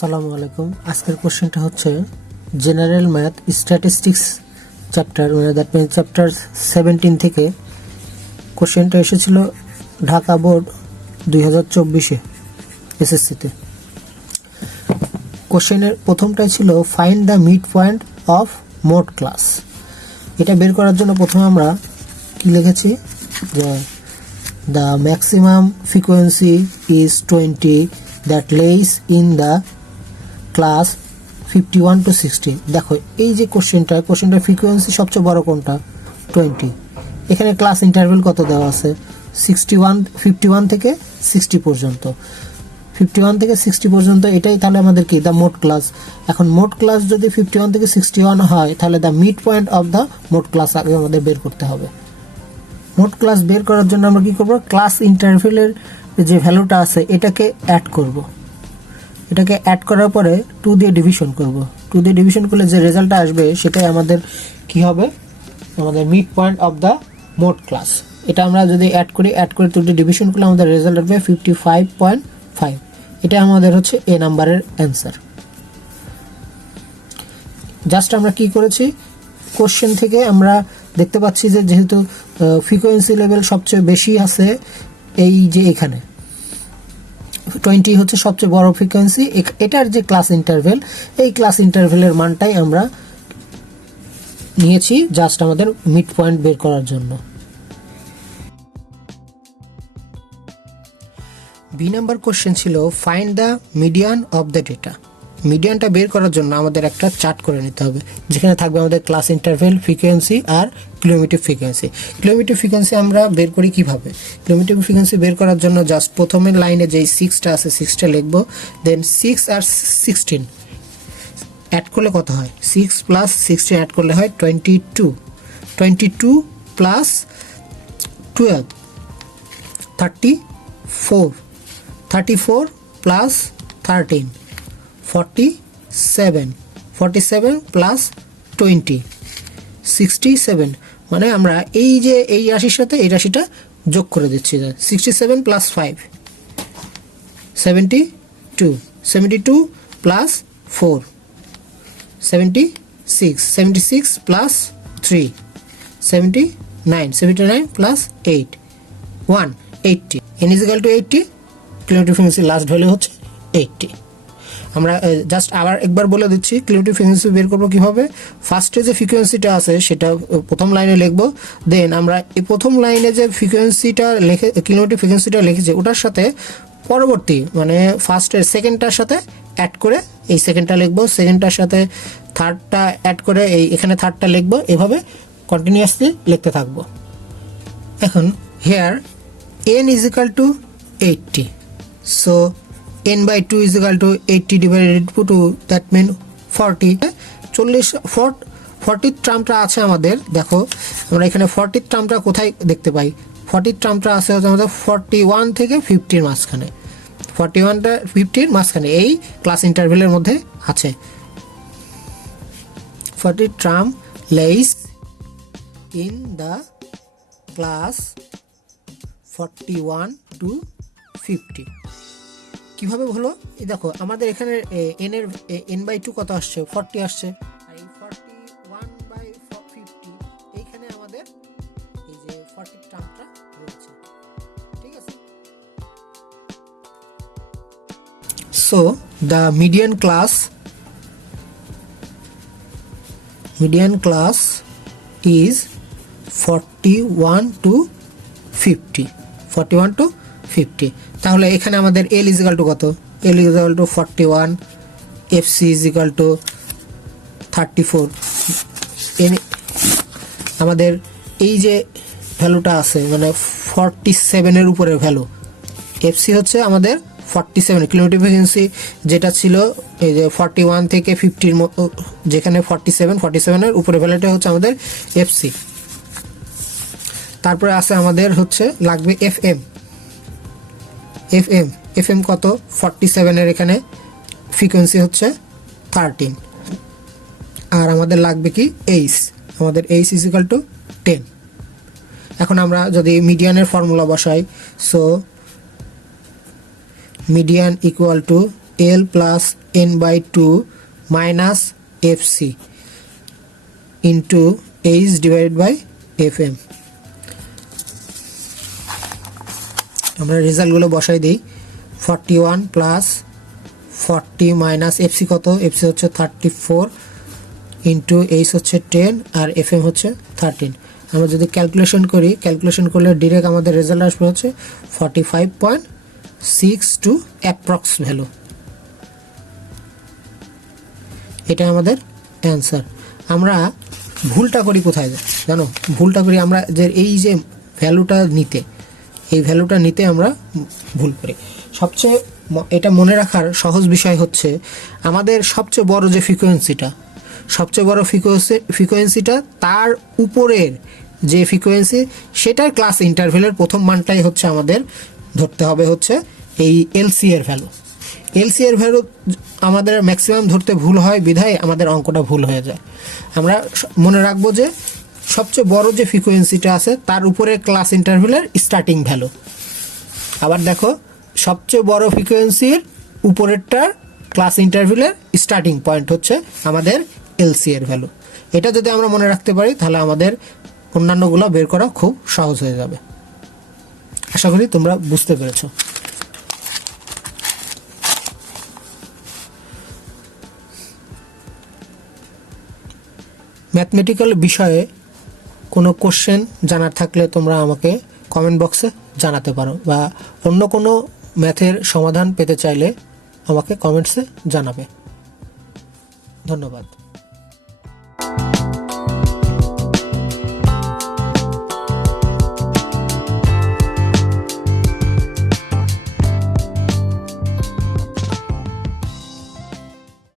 আসসালামু আলাইকুম। আজকের কোশ্চেনটা হচ্ছে, জেনারেল ম্যাথ স্ট্যাটিস্টিক্স চ্যাপ্টার মানে দ্যাট মিন চ্যাপ্টার সেভেন্টিন থেকে কোশ্চেনটা এসেছিল ঢাকা বোর্ড দুই হাজার চব্বিশে, এসএসসিতে। কোশ্চেনের প্রথমটাই ছিল find the mid point of মোট ক্লাস এটা বের করার জন্য প্রথমে আমরা কি লিখেছি? যে the maximum frequency is twenty that lies in the class fifty one to sixteen দেখো, এই যে কোশ্চেনটা কোশ্চেনটার ফ্রিকোয়েন্সি সবচেয়ে বড় কোনটা? টোয়েন্টি এখানে ক্লাস ইন্টারভেল কত দেওয়া আছে? সিক্সটি ওয়ান ফিফটি ওয়ান থেকে সিক্সটি পর্যন্ত। ফিফটি ওয়ান থেকে সিক্সটি পর্যন্ত, এটাই তাহলে আমাদের কি? দ্য মোট ক্লাস এখন মোট ক্লাস যদি ফিফটি ওয়ান থেকে সিক্সটি ওয়ান হয়, তাহলে the mid point of the মোট ক্লাস আগে আমাদের বের করতে হবে। মোট ক্লাস বের করার জন্য আমরা কি করব? ক্লাস ইন্টারভেলের যে ভ্যালুটা আছে, এটাকে অ্যাড করব। এটাকে অ্যাড করার পরে টু দিয়ে ডিভিশন করব। টু দিয়ে ডিভিশন করলে যে রেজাল্টটা আসবে, সেটাই আমাদের কি হবে? আমাদের মিড পয়েন্ট অফ দ্য মোট ক্লাস এটা আমরা যদি অ্যাড করি অ্যাড করে টু দিয়ে ডিভিশন করলে আমাদের রেজাল্ট আসবে ফিফটি ফাইভ পয়েন্ট ফাইভ এটা আমাদের হচ্ছে এ নাম্বারের অ্যান্সার জাস্ট আমরা কি করেছি? কোশ্চেন থেকে আমরা দেখতে পাচ্ছি যে যেহেতু ফ্রিকোয়েন্সি লেভেল সবচেয়ে বেশি আছে এই যে এখানে। টোয়েন্টি হচ্ছে সবচেয়ে বড় ফ্রিকোয়েন্সি এটার যে ক্লাস ইন্টারভেল এই ক্লাস ইন্টারভেলের মানটাই আমরা নিয়েছি জাস্ট আমাদের মিড পয়েন্ট বের করার জন্য। বি নাম্বার কোশ্চেন ছিল find the median of the data মিডিয়ানটা বের করার জন্য আমাদের একটা চার্ট করে নিতে হবে, যেখানে থাকবে আমাদের ক্লাস ইন্টারভেল ফ্রিকোয়েন্সি আর কিলোমিটার ফ্রিকোয়েন্সি কিলোমিটার ফ্রিকোয়েন্সি আমরা বের করি কীভাবে? কিলোমিটার ফ্রিকোয়েন্সি বের করার জন্য জাস্ট প্রথমের লাইনে যেই সিক্সটা আছে সিক্সটা লিখব দেন সিক্স আর সিক্সটিন অ্যাড করলে কত হয়? সিক্স প্লাস সিক্সটিন অ্যাড করলে হয় twenty two twenty two plus twelve thirty four thirty four plus thirteen forty seven forty seven plus twenty sixty seven মানে আমরা এই যে এই রাশির সাথে এই রাশিটা যোগ করে দিচ্ছি। Sixty seven plus five seventy two seventy two plus four seventy six seventy six plus three seventy nine seventy nine plus eight one eighty N is equal to eighty kilometre frequency last value হচ্ছে eighty আমরা just আবার একবার বলে দিচ্ছি kilometre frequency বের করব কীভাবে? ফার্স্টে যে ফ্রিকোয়েন্সিটা আছে, সেটা প্রথম লাইনে লিখব। দেন আমরা এই প্রথম লাইনে যে ফ্রিকোয়েন্সিটা লিখে কিলোমিটার ফ্রিকোয়েন্সিটা লিখেছি, ওটার সাথে পরবর্তী মানে ফার্স্টের সেকেন্ডটার সাথে অ্যাড করে এই সেকেন্ডটা লিখব। সেকেন্ডটার সাথে থার্ডটা অ্যাড করে এই, এখানে থার্ডটা লিখব। এভাবে কন্টিনিউয়াসলি লিখতে থাকব। এখন here n is two eighty so n by two is equal two eighty divided two that mean forty চল্লিশ ফর্ট ফর্টির ট্রামটা আছে আমাদের, দেখো, আমরা এখানে ফর্টির ট্রামটা কোথায় দেখতে পাই? ফর্টির ট্রামটা আছে হচ্ছে আমাদের ফর্টি ওয়ান থেকে ফিফটির মাঝখানে। ফর্টি ওয়ানটা ফিফটির মাঝখানে, এই ক্লাস ইন্টারভেলের মধ্যে আছে। Forty tram lies in the class forty one to fifty কীভাবে হলো? এই দেখো, আমাদের এখানে এন এর এন বাই টু কত আসছে? ফর্টি আসছে। ওয়ান বাই ফিফটি এইখানে আমাদের ঠিক আছে? So the median class median class is forty one to fifty forty one to fifty তাহলে এখানে আমাদের এল ইজিক্যাল টু কত? L is equal to forty one F C is equal to thirty four আমাদের এই যে ভ্যালুটা আছে মানে ফর্টি সেভেনের উপরের ভ্যালু এফ সি হচ্ছে আমাদের ফর্টি সেভেন কিলোমিটার ফ্রিকোয়েন্সি যেটা ছিল এই যে ফর্টি ওয়ান থেকে ফিফটির মতো, যেখানে ফর্টি সেভেন ফর্টি সেভেনের উপরে ভ্যালুটা হচ্ছে আমাদের এফ সি তারপরে আছে আমাদের হচ্ছে লাগবে F M F M F M কত? ফর্টি সেভেনের এখানে ফ্রিকোয়েন্সি হচ্ছে থার্টিন আর আমাদের লাগবে কি এইচ আমাদের এইচ ইজিক্যাল টু টেন এখন আমরা যদি মিডিয়ানের ফর্মুলা বসাই so median equal to L plus N by two minus F C into H divided by F M আমরা রেজাল্টগুলো বসাই দিই। Forty one plus forty minus FC কত? এফসি হচ্ছে থার্টি ফোর ইন্টু এইচ হচ্ছে টেন আর F M হচ্ছে thirteen আমরা যদি ক্যালকুলেশন করি ক্যালকুলেশন করলে ডিরেক্ট আমাদের রেজাল্ট আসবে হচ্ছে forty five point six two approx value এটা আমাদের অ্যান্সার আমরা ভুলটা করি কোথায়? জানো? ভুলটা করি আমরা যে এই যে ভ্যালুটা নিতে। এই ভ্যালুটা নিতে আমরা ভুল করি। সবচেয়ে এটা মনে রাখার সহজ বিষয় হচ্ছে, আমাদের সবচেয়ে বড় যে ফ্রিকোয়েন্সিটা সবচেয়ে বড় ফ্রিকোয়েন্সি ফ্রিকোয়েন্সিটা তার উপরের যে ফ্রিকোয়েন্সি সেটার ক্লাস ইন্টারভেলের প্রথম মানটাই হচ্ছে আমাদের ধরতে হবে হচ্ছে এই এলসি এর ভ্যালু এলসি এর ভ্যালু আমাদের ম্যাক্সিমাম ধরতে ভুল হয়, বিধায় আমাদের অঙ্কটা ভুল হয়ে যায়। আমরা মনে রাখব যে সবচেয়ে বড় যে ফ্রিকোয়েন্সিটা আছে, তার উপরে ক্লাস ইন্টারভেলের স্টার্টিং ভ্যালু আবার দেখো, সবচেয়ে বড় ফ্রিকোয়েন্সির উপরেরটার ক্লাস ইন্টারভেলের স্টার্টিং পয়েন্ট হচ্ছে আমাদের এলসি এর ভ্যালু এটা যদি আমরা মনে রাখতে পারি, তাহলে আমাদের অন্যান্যগুলো বের করা খুব সহজ হয়ে যাবে। আশা করি তোমরা বুঝতে পেরেছ। ম্যাথমেটিক্যাল বিষয়ে কোনো কোশ্চেন জানার থাকলে তোমরা আমাকে কমেন্ট বক্সে জানাতে পারো বা অন্য কোনো ম্যাথের সমাধান পেতে চাইলে আমাকে কমেন্টসে জানাবে। ধন্যবাদ।